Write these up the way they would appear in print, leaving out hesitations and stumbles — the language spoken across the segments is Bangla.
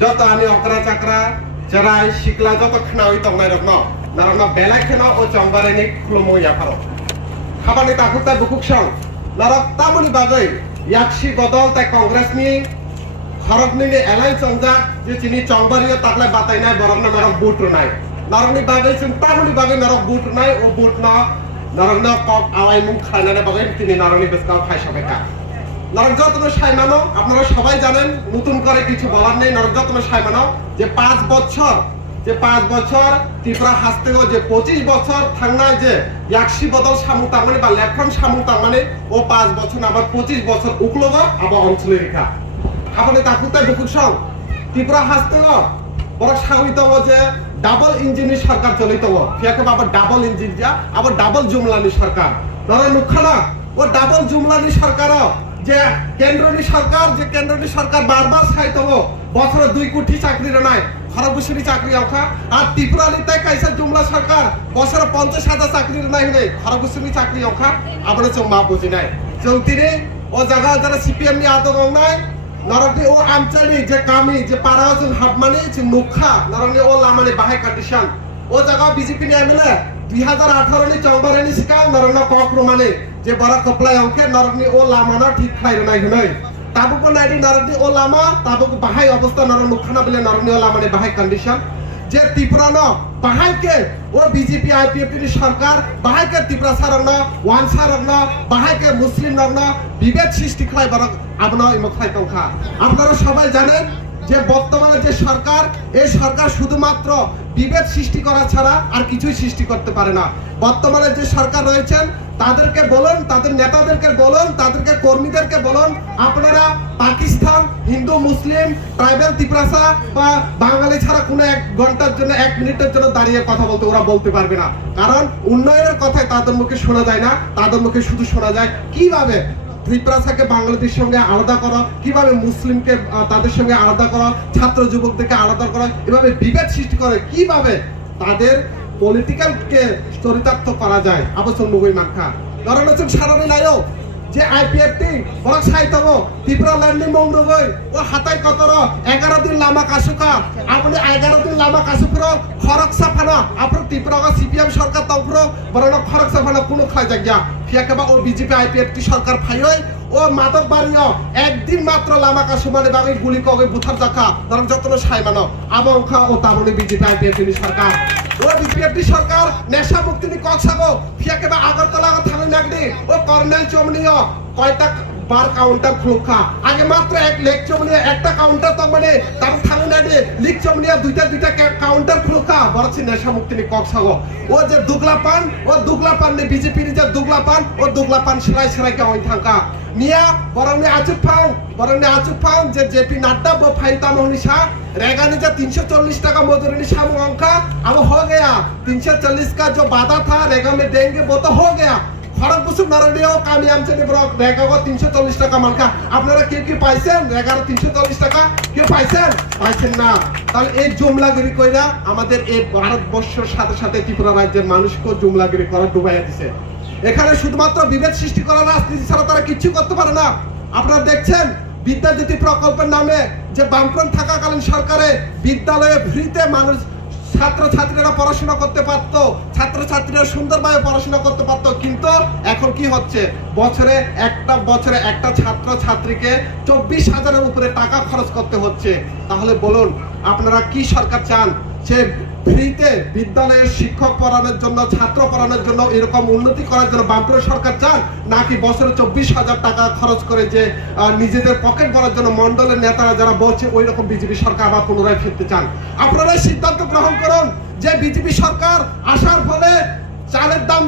যত আমি অকরা চাকরা চেরাই শিকলা যত খানাওই তংনাই রকম নারনা বেলাই খানা ও চংবারাইনি খুলমো ইয়াফারো খাবানি তাকুতা বুকুক সং নারক তামুনি বাগৈ ইয়াকসি বদল তাই কংগ্রেসনি খরকনি এলাই চংজাক যে চিনি চংবারিও তাকলে বাতাইনাই বরং নারক বুট নাই নারকনি বাগৈ চিন তামুনি বাগৈ নারক বুট নাই ও বুট না নারকনা কক আওয়াই মুখ খাইনানে বাগৈ তিনি নারকনি বেসকাও খাই সবাইকা নরকযত্ন সাইমানো আপনারা সবাই জানেন নতুন করে কিছু বলার নেই নরকযত্ন সাইমানো যে 5 বছর ত্রিপুরা হাসতেও যে 25 বছর থাকনায় যে ইয়াকসি বদল সামু তারমানে বা লেফ্রন সামু তারমানে ও 5 বছর আবার 25 বছর উকলব আবার অঞ্চলে রেখা খাবানে তাকুতাই বুকুর সং ত্রিপুরা হাসতেও বড় সাহিত যে ডাবল ইঞ্জিনি সরকার চলিত ফিয়াকে আবার ডাবল ইঞ্জিন যা আবার ডাবল জুমলানি সরকার নর নুখানা ও ডাবল জুমলানি সরকার যে কেন্দ্রনি সরকার বারবার সাইত বছরে 2 কোটি চাকরি নাই খরবুসুরি চাকরি অখা আর ত্রিপুরালিতে কাইসা জুমলা সরকার বছরে 50,000 চাকরি নাই হলে খরবুসুরি চাকরি অখা আমরা চং মা বুঝি নাই চৌতিরে ও জায়গা যারা সিপিএম নি আদর নাই নরকনি ও আমচালি যে কামি যে পারা जों হাবমানি যে নুখা নরকনি ও লামানি বাহাই কন্ডিশন ও জায়গা বিজেপি নি এমএলএ 2018 নি চংবারেনি সিকা নরকনা কক রমানে যে বড় কপলাই অংকে নরকনি ও লামানা ঠিক খাইর নাই হই তাবুক নাইডি নরকনি ও লামা তাবুক বাহাই অবস্থা নরক মুখানা বলে নরকনি ও লামানে বাহাই কন্ডিশন যে ত্রিপুরা ন বাহাইকে ও বিজেপি আইপিএফ নি সরকার বাহাইকে ত্রিপুরা সারং ন ওয়ান সারং ন বাহাইকে মুসলিম ন বিভেদ সৃষ্টি খাই বড় আপনা ইমখাই তংখা আপনারা সবাই জানেন যে বর্তমানে যে সরকার এই সরকার শুধুমাত্র বিভেদ সৃষ্টি করা ছাড়া আর কিছুই সৃষ্টি করতে পারে না বর্তমানে যে সরকার রয়েছেন তাদেরকে বলুন তাদের নেতাদেরকে বলুন তাদেরকে কর্মীদেরকে বলুন আপনারা পাকিস্তান হিন্দু মুসলিম ট্রাইবাল ত্রিপুরাসা বা বাঙালি ছাড়া কোনো 1 ঘন্টার জন্য 1 মিনিটের জন্য দাঁড়িয়ে কথা বলতে ওরা বলতে পারবে না কারণ উন্নয়নের কথাই তাদের মুখে শোনা যায় না তাদের মুখে শুধু শোনা যায় কিভাবে ত্রিপুরাসাকে বাংলাদেশের সঙ্গে আলাদা করা কিভাবে মুসলিমকে তাদের সঙ্গে আলাদা করা ছাত্র যুবকদেরকে আলাদা করা এভাবে বিভেদ সৃষ্টি করে কিভাবে তাদের পলিটিক্যাল কে চরিতার্থ করা যায় আবশ্যক নবই মাখা কারণ হচ্ছে সারানি নাইও যে আইপিএফটি বড় সাইতব ত্রিপুরা ল্যান্ডিং মংরগই ও হাতাই কতর 11 দিন লামা কাসুকা আপনি 11 দিন লামা কাসুকর খরক সাফানা আপনি ত্রিপুরা সিপিএম সরকার তংফ্র বড় খরক সাফানা কোনো খাই জায়গা ফিয়াকেবা ও বিজেপি আইপিএফটি সরকার ফাইই ও মাদক বাড়িও একদিন মাত্র লামা কাসু মানে বাকি গুলি কগে বুথার জাকা ধরম যতন সাইমানো আমংখা ও তাবনি বিজেপি আইপিএফটি সরকার ও বিজেপি সরকার নেশা মুক্তি নি কছাগো ফিয়াকেবা আগরতলা থানা নাগনি ও কর্নেল চমনিও কয়টা বার কাউন্টার খুলখা আগে মাত্র এক লেক চমনিয়া একটা কাউন্টার তো মানে তার থানা নাগনি লিক চমনিয়া দুইটা কাউন্টার খুলখা বড়ছি নেশা মুক্তি নি কছাগো ও যে দুগলা পান নি বিজেপি নি যে দুগলা পান সেরাই কে ওই থাকা নিয়া বরংনি আচুফাং যে জেপি নাড্ডা ব ফাইতা মহনিসা रेगानी जो 340 टाका मजदूरी सामू अंका अब हो गया 340 का जो वादा था रेगा में देंगे वो तो हो गया खरक बुसुक नरडियो कामी आमचेनी ब्रक रेगा को 340 টাকা মালকা আপনারা কি পাইছেন রেগার 340 টাকা কি পাইছেন না তাহলে এই জুমলাগিরি কইরা আমাদের এই ভারতবর্ষের সাথে সাথে ত্রিপুরা রাজ্যের মানুষকে জুমলাগিরি করা ডুবাইয়া দিয়েছে এখানে শুধুমাত্র বিভেদ সৃষ্টি করা রাজনীতি ছাড়া তারা কিছু করতে পারে না আপনারা দেখছেন বিদ্যাজ্যোতি প্রকল্পের নামে যে বামফ্রন্ট থাকাকালীন সরকারে বিদ্যালয়ে ফ্রিতে মানুষ ছাত্রছাত্রীরা পড়াশোনা করতে পারত ছাত্রছাত্রীরা সুন্দরভাবে পড়াশোনা করতে পারত কিন্তু এখন কি হচ্ছে বছরে একটা ছাত্রছাত্রীকে 24,000-এর উপরে টাকা খরচ করতে হচ্ছে তাহলে বলুন আপনারা কি সরকার চান সে ফ্রিতে বিদ্যালয়ের শিক্ষক পড়ানোর জন্য ছাত্র পড়ানোর জন্য এরকম উন্নতি করার জন্য বামফ্রন্ট সরকার চান নাকি বছরে 24,000 টাকা খরচ করে যে নিজেদের পকেট ভরার জন্য মন্ডলের নেতারা যারা বলছে ওই রকম বিজেপি সরকার আবার পুনরায় ফিরতে চান আপনারা সিদ্ধান্ত গ্রহণ করুন যে বিজেপি সরকার আসার ফলে চালের দাম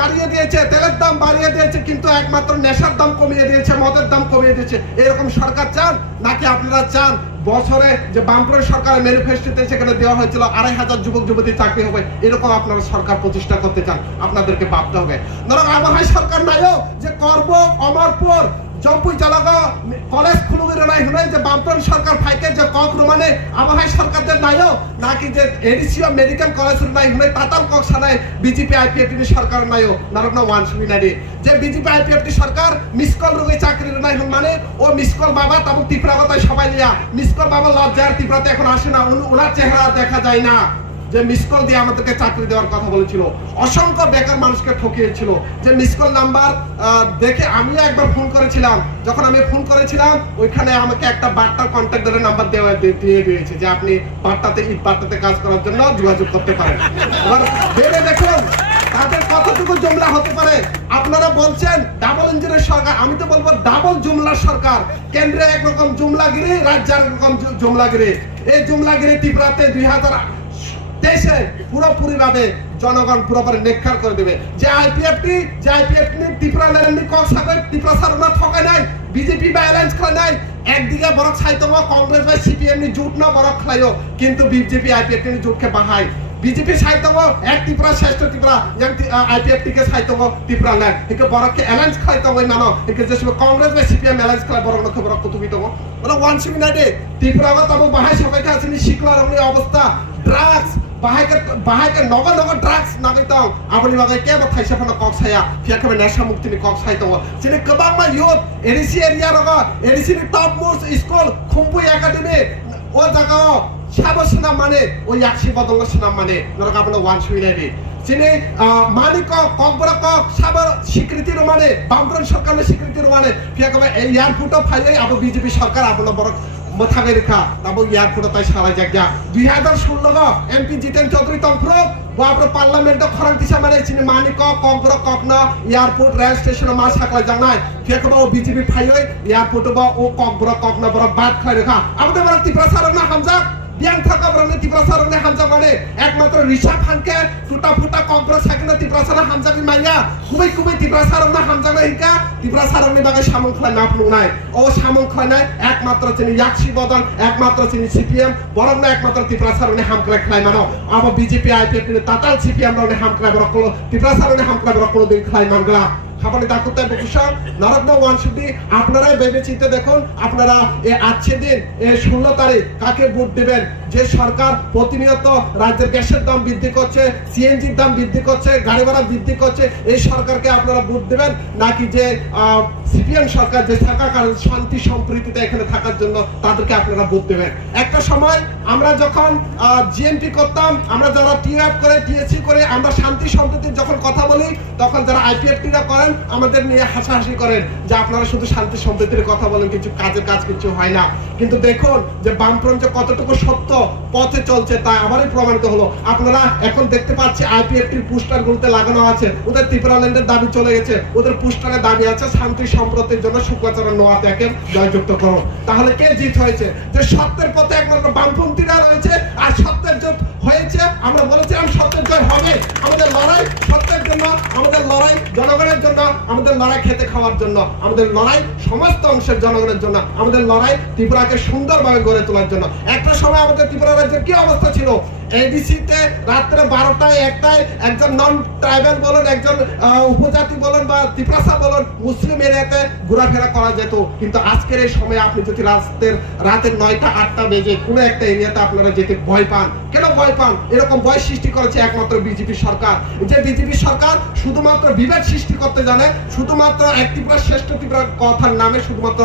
বাড়িয়ে দিয়েছে তেলের দাম বাড়িয়ে দিয়েছে কিন্তু একমাত্র নেশার দাম কমিয়ে দিয়েছে মদের দাম কমিয়ে দিয়েছে এরকম সরকার চান নাকি আপনারা চান বছরে যে বামফ্রন্ট সরকারের ম্যানিফেস্টোতে সেখানে দেওয়া হয়েছিল 2,500 যুবক যুবতী চাকরি হবে এরকম আপনারা সরকার প্রতিষ্ঠা করতে চান আপনাদেরকে ভাবতে হবে ধরো আমার সরকার নাইও যে করব অমরপুর জম্পুই জলগ কলেজ খুলুগির নাই হুনাই যে বামপন সরকার ফাইকে যে কক রমানে আবহাই সরকারদের নাইও নাকি যে এডিসিও মেডিকেল কলেজ নাই হুনাই তাতাল কক সানাই বিজেপি আইপিএফটি সরকার নাইও নারক না ওয়ান সুবিনাডি যে বিজেপি আইপিএফটি সরকার মিসকল রুগে চাকরি নাই হুন মানে ও মিসকল বাবা তাবু ত্রিপুরাগতায় সবাই লিয়া মিসকল বাবা লজ্জার ত্রিপুরাতে এখন আসে না ওনার চেহারা দেখা যায় না যে মিসকল দিয়ে আমাদেরকে চাকরি দেওয়ার কথা বলেছিল অসংখ্য বেকার মানুষকে ঠকিয়েছিল যে মিসকল নাম্বার দেখে আমিও একবার ফোন করেছিলাম যখন আমি ফোন করেছিলাম ওইখানে আমাকে একটা বার্তার কন্ট্যাক্টরের নাম্বার দিয়ে দিয়েছে যে আপনি বার্তাতে কাজ করার জন্য যোগাযোগ করতে পারেন এবার ভেবে দেখুন তাদের কতটুকু জুমলা হতে পারে আপনারা বলছেন ডাবল ইঞ্জিনের সরকার আমি তো বলবো ডাবল জুমলার সরকার কেন্দ্রে একরকম জুমলাগিরি রাজ্যে একরকম জুমলাগিরি এই জুমলাগিরি ত্রিপুরাতে 2023 পুরোপুরি ভাবে জনগণ পুরোপুরি নেককার করে দেবে যে আইপিএফটি ত্রিপুরা ল্যান্ডি কক সাবে ত্রিপুরা সারনা ঠকায় নাই বিজেপি বা অ্যালায়েন্স করে নাই একদিকে বড় ছাইতো কংগ্রেস বা সিপিএম নি জুট না বড় খাইও কিন্তু বিজেপি আইপিএফটি নি জুটকে বাহাই বিজেপি সাহিত্য এক ত্রিপুরা শ্রেষ্ঠ ত্রিপুরা আইপিএফটি কে সাহিত্য ত্রিপুরা ল্যান্ড একে বড়কে অ্যালায়েন্স খাইতো নানো একে যে কংগ্রেস বা সিপিএম অ্যালায়েন্স খাই বড় খবর তুমি তো মানে ওয়ান সিমিনাডে ত্রিপুরা তব বাহাই সবাইকে আসেনি শিখলার অবস্থা ড্রাগস বাহাইকে নগদ ড্রাগস নাগাইতাম আপনি বাগাই কে বা থাইসা ফানা কক সায়া ফিয়াকে নেশা মুক্তিনি কক সাইতো সিনে গোबां मा युथ एडिसि एरिया रग एडिसि नि टप मोस्ट स्कुल खुम्पुई एकाडेमी ও জায়গা সাবসনা মানে ওই একশি বদল সনা মানে নরক আপনা ওয়ান সুইনারি সিনে মানিক ককবরা কক সাবার স্বীকৃতি মানে বামফ্রন্ট সরকারের স্বীকৃতি মানে ফিয়াকে এয়ারপোর্ট ফাইলে আবো বিজেপি সরকার আপনা বড় মথাগে রেখা তাবো এয়ারপোর্ট তাই সারা জায়গা 2016 এমপি জিতেন চৌধুরী তন্ত্র বাপরে পার্লামেন্ট খরান্তিসা মানে চিনি মানিক ককবরা ককনা এয়ারপোর্ট রেল স্টেশন মা সাকলা জানাই ফিয়াকে ও বিজেপি ফাইলে এয়ারপোর্ট বা ও ককবরা ককনা বড় বাদ খাই রেখা আমাদের বড় ত্রিপুরা সারনা হামজা বিয়াং থাকা বরনে ত্রিপুরা সারনে হামজা মানে একমাত্র ঋষা খানকে টুটা ফুটা ককবরা সাকিনা ত্রিপুরা সারনা হামজাবি মাইয়া খুবই ত্রিপুরা সারনা হামজাবে হিকা ত্রিপুরা সারনে বাগে সামন খলাই না ফুনাই ও সামন খলাই নাই একমাত্র চিনি ইয়াকশি বদন একমাত্র চিনি সিপিএম বরং না একমাত্র ত্রিপুরা সারনে হামকলাই খলাই মানো আবা বিজেপি আইপিএফ তাতাল সিপিএম রনে হামকলাই বড় ত্রিপুরা সারনে হামকলাই বড় কোন দিন খলাই মানগলা খাবারে দাকুতায় বকুশা নরক না ওয়ান শুডি আপনারাই ভেবে চিন্তে দেখুন আপনারা এই আজকে দিন এই 16 তারিখ কাকে ভোট দিবেন যে সরকার প্রতিনিয়ত রাজ্যের গ্যাসের দাম বৃদ্ধি করছে সিএনজির দাম বৃদ্ধি করছে গাড়ি ভাড়া বৃদ্ধি করছে এই সরকারকে আপনারা ভোট দিবেন নাকি যে সিপিএম সরকার যে থাকার কারণে শান্তি সম্প্রীতিতে এখানে থাকার জন্য তাদেরকে আপনারা ভোট দিবেন একটা সময় আমরা যখন জিএনপি করতাম আমরা যারা টিআইএফ করে টিএসসি করে আমরা শান্তি সম্প্রীতির যখন কথা বলি তখন যারা আইপিএফটিরা করেন আমাদের নিয়ে হাসাহাসি করেন যে আপনারা শুধু শান্তি সম্প্রীতির কথা বলেন কিছু কাজ কিছু হয় না কিন্তু দেখুন যে বামফ্রন্ট যে কতটুকু সত্য পথে চলছে তা আবারই প্রমাণিত হলো আপনারা এখন দেখতে পাচ্ছি আইপিএফটির পোস্টারগুলোতে লাগানো আছে ওদের ত্রিপুরাল্যান্ডের দাবি চলে গেছে ওদের পোস্টারে দাবি আছে শান্তি সম্প্রীতির জন্য শুক্লাচারণ নোয়া ত্যাগে জয়যুক্ত করো তাহলে কে জিত হয়েছে যে সত্যের পথে একমাত্র বামপন্থীরা রয়েছে আর সত্যের জয় হয়েছে আমরা বলেছিলাম সত্যের জয় হবে আমাদের লড়াই সত্যের জন্য আমাদের লড়াই জনগণের জন্য আমাদের লড়াই খেতে খাওয়ার জন্য আমাদের লড়াই সমস্ত অংশের জনগণের জন্য আমাদের লড়াই ত্রিপুরাকে সুন্দরভাবে গড়ে তোলার জন্য একটা সময় আমাদের ত্রিপুরা রাজ্যের কি অবস্থা ছিল এডিসিতে রাত্রে 12টায় 1টায় একজন নন ট্রাইবাল বলেন একজন উপজাতি বলেন বা ত্রিপুরাসা বলেন মুসলিম এরিয়াতে ঘোরাফেরা করা যেত কিন্তু আজকের এই সময় আপনি যদি রাতের 9টা 8টা বেজে কোনো একটা এরিয়াতে আপনারা যেতে ভয় পান কেন ভয় পান এরকম ভয় সৃষ্টি করেছে একমাত্র বিজেপি সরকার যে বিজেপি সরকার শুধুমাত্র বিভেদ সৃষ্টি করতে জানে শুধুমাত্র এক ত্রিপুরা শ্রেষ্ঠ ত্রিপুরার কথার নামে শুধুমাত্র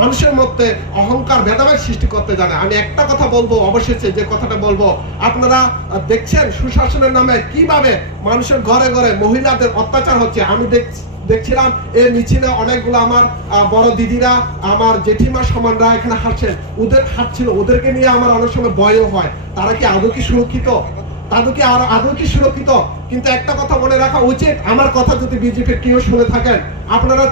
মানুষের মধ্যে অহংকার ভেদাভেদ সৃষ্টি করতে জানে আমি একটা কথা বলবো অবশেষে যে কথাটা বলবো আপনারা দেখছেন সুশাসনের নামে কিভাবে মানুষের ঘরে ঘরে মহিলাদের অত্যাচার হচ্ছে আমি দেখছিলাম এই মিছিলে অনেকগুলো আমার বড় দিদিরা আমার জেঠিমা সমানরা এখানে হাঁটছিল ওদেরকে নিয়ে আমার অনেক সময় ভয়ও হয় তারা কি আদৌ কি সুরক্ষিত তাদেরকে আদৌ কি সুরক্ষিত কিন্তু একটা কথা মনে রাখা উচিত আমার কথা যদি বিজেপির কেউ শুনে থাকেন আপনারা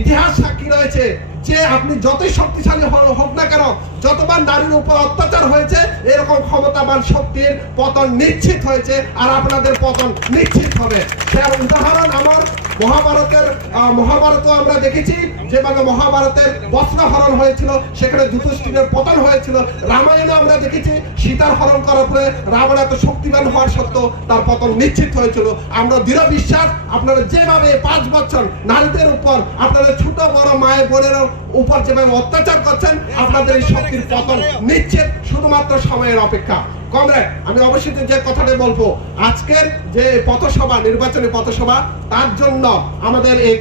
ইতিহাস সাক্ষী রয়েছে যে আপনি যতই শক্তিশালী হোক না কেন যতবার নারীর উপর অত্যাচার হয়েছে এরকম ক্ষমতাবান শক্তির পতন নিশ্চিত হয়েছে আর আপনাদের পতন নিশ্চিত হবে তার উদাহরণ আমার মহাভারতও আমরা দেখেছি যেভাবে মহাভারতের বস্ত্র হরণ হয়েছিল, সেখানে যুধিষ্ঠিরের পতন হয়েছিল। রামায়ণে আমরা দেখেছি সীতার হরণ করার পরে রাবণ এত শক্তিমান হওয়ার সত্ত্বেও তার পতন নিশ্চিত হয়েছিল। আমরা দৃঢ় বিশ্বাস আপনারা যেভাবে 5 বছর নারীদের উপর, আপনাদের ছোট বড় মায়ের বোনের উপর যেভাবে অত্যাচার করছেন, আপনাদের এই শক্তির পতন নিশ্চিত, শুধুমাত্র সময়ের অপেক্ষা। কমরেড, আমি অবশ্যই যে কথাটা বলবো, আজকের যে পথসভা, নির্বাচনী পথসভা, তার জন্য আমাদের এই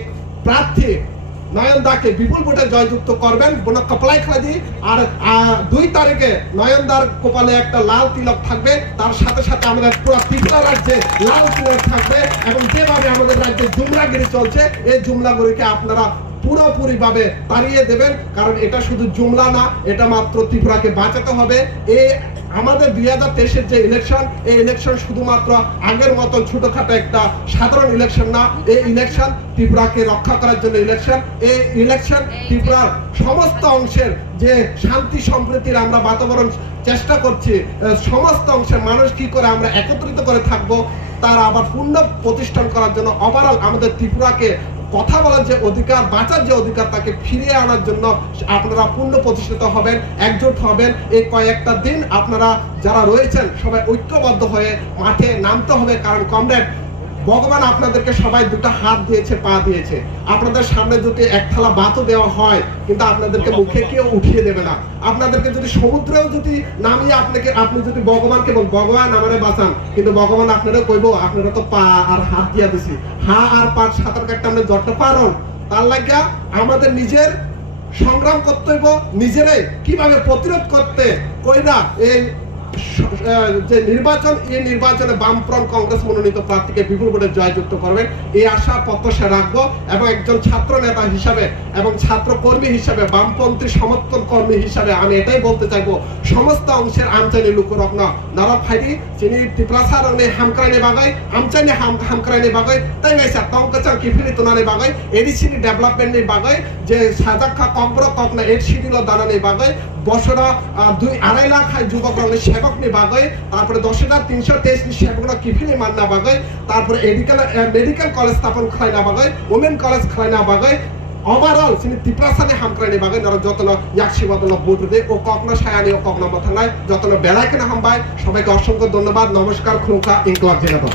প্রার্থী নয়নদাকে বিপুল ভোটে জয়যুক্ত করবেন। বোনা কপালাই খাদি। আর 2 তারিখে নয়নদার কপালে একটা লাল তিলক থাকবে, তার সাথে সাথে আমাদের পুরো ত্রিপুরা রাজ্যে লাল তিলক থাকবে। এবং যেভাবে আমাদের রাজ্যে জুমলাগিরি চলছে, এই জুমলাগিরিকে আপনারা পুরোপুরি ভাবে তাড়িয়ে দেবেন। কারণ এটা শুধু জুমলা না, এটা মাত্র ত্রিপুরাকে বাঁচাতে হবে। এই আমাদের 2023-এর যে ইলেকশন, এই ইলেকশন শুধুমাত্র আগের মতো ছোটখাটো একটা সাধারণ ইলেকশন না, এই ইলেকশন ত্রিপুরাকে রক্ষা করার জন্য ইলেকশন। এই ইলেকশন ত্রিপুরার সমস্ত অংশের যে শান্তি সম্প্রীতির আমরা বাতাবরণ চেষ্টা করছি, সমস্ত অংশের মানুষ কি করে আমরা একত্রিত করে থাকবো, তার আবার পূর্ণ প্রতিষ্ঠান করার জন্য ওভারঅল আমাদের ত্রিপুরাকে কথা বলার যে অধিকার, বাঁচার যে অধিকার, তাকে ফিরিয়ে আনার জন্য আপনারা পূর্ণ প্রতিষ্ঠিত হবেন, একজোট হবেন। এই কয়েকটা দিন আপনারা যারা রয়েছেন সবাই ঐক্যবদ্ধ হয়ে মাঠে নামতে হবে। কারণ কমরেড, ভগবান আপনাদেরকে সবাই 2টা হাত দিয়েছে, পা দিয়েছে। আপনাদের সামনে যদি এক থালা ভাতও দেওয়া হয়, কিন্তু আপনাদেরকে মুখে কেউ উঠিয়ে দেবে না। আপনাদেরকে যদি সমুদ্রেও যদি নামিয়ে আপনি যদি ভগবানকে বল, ভগবান আমারে বাঁচান, কিন্তু ভগবান আপনারা কইব আপনারা তো পা আর হাত দিয়া দিছি, হা আর পা সাঁতার কাটতে আমরা জটটা পারন। তার লাগিয়া আমাদের নিজের সংগ্রাম করতে হইব, নিজেরাই কিভাবে প্রতিরোধ করতে কইরা এই যে নির্বাচন, এই নির্বাচনে বামফ্রন্ট কংগ্রেস মনোনীত প্রার্থীকে বিপুল ভোটে জয়যুক্ত করবেন, এই আশা প্রত্যাশা রাখবো। এবং একজন ছাত্র নেতা হিসাবে এবং ছাত্র কর্মী হিসাবে, বামপন্থী সমর্থন কর্মী হিসাবে আমি এটাই বলতে চাইবো, সমস্ত অংশের আমচাইনি লুকুরগ্ন নরক ফাইডি চিনি ত্রিপ্রাসারনে হামক্রাইনে বাগাই, আমচাইনি হামক্রাইনে বাগাই, তাই গাইছা টংকাচাং কিফিনি তুনানে বাগাই, এডিসিনি ডেভেলপমেন্টনি বাগাই, যে সাজাক্ষা কম্বর কপনা এড সিডিল দানানে বাগাই, বছরা 2-2.5 লাখ যুবক রঙের সেবকনি বাগাই, তারপরে 10,323 সেবকরা কিফিনি মান্না বাগাই, তারপরে মেডিকেল কলেজ স্থাপন খাইনা বাগাই, ওমেন কলেজ খাইনা বাগাই, ওভারঅল সিনি ত্রিপ্রাসানে হামক্রাইনে বাগাই নর যতন ইয়াকশি বদল বুট দে ও কখনো সায়ানি ও কখনো মাথানায় যতন বেলায় কেনা হামবাই। সবাইকে অসংখ্য ধন্যবাদ, নমস্কার, খুলুকা ইনকলাব জেনাব।